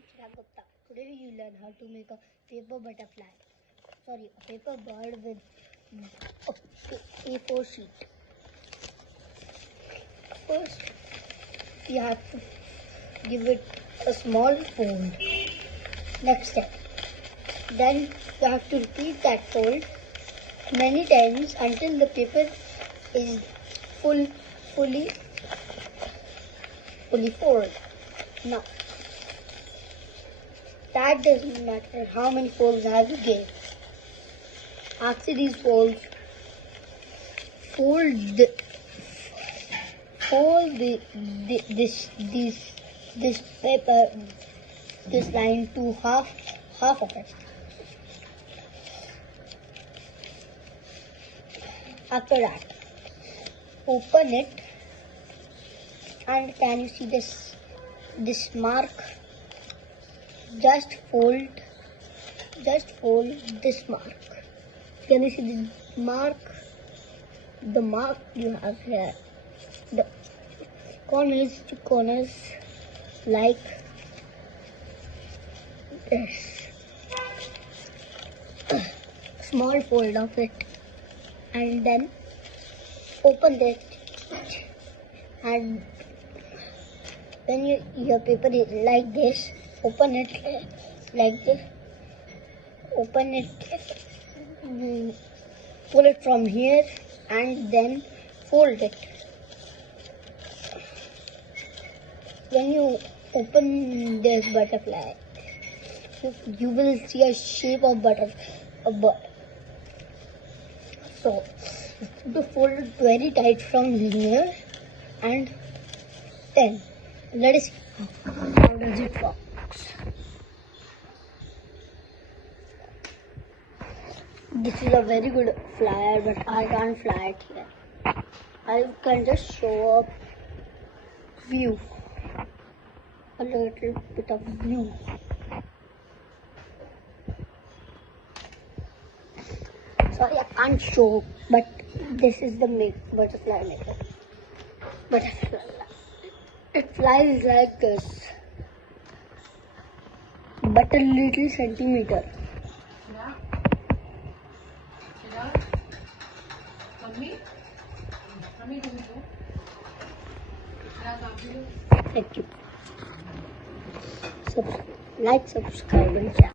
Chirag Gupta. Today we will learn how to make a paper butterfly. Sorry, a paper bird with a A4 sheet. First, we have to give it a small fold. Next step. Then you have to repeat that fold many times until the paper is fully folded. Now, that doesn't matter how many folds I have give. After these folds, fold this paper, this line to half of it. After that, open it, and can you see this mark? Just fold this mark. Can you see this mark? The mark you have here. The corners to corners like this. Small fold of it, and then open it, and when your paper is like this, open it like this. Open it, pull it from here, and then fold it. When you open this butterfly, you will see a shape of a bird. So, to fold it very tight from here, and then let us see how does it works. This is a very good flyer, but I can't fly it here. I can just show a view, a little bit of view. Sorry, I can't show, but this is the butterfly maker. Butterfly. It flies like this, but a little centimeter. Thank you. Like, subscribe, and share.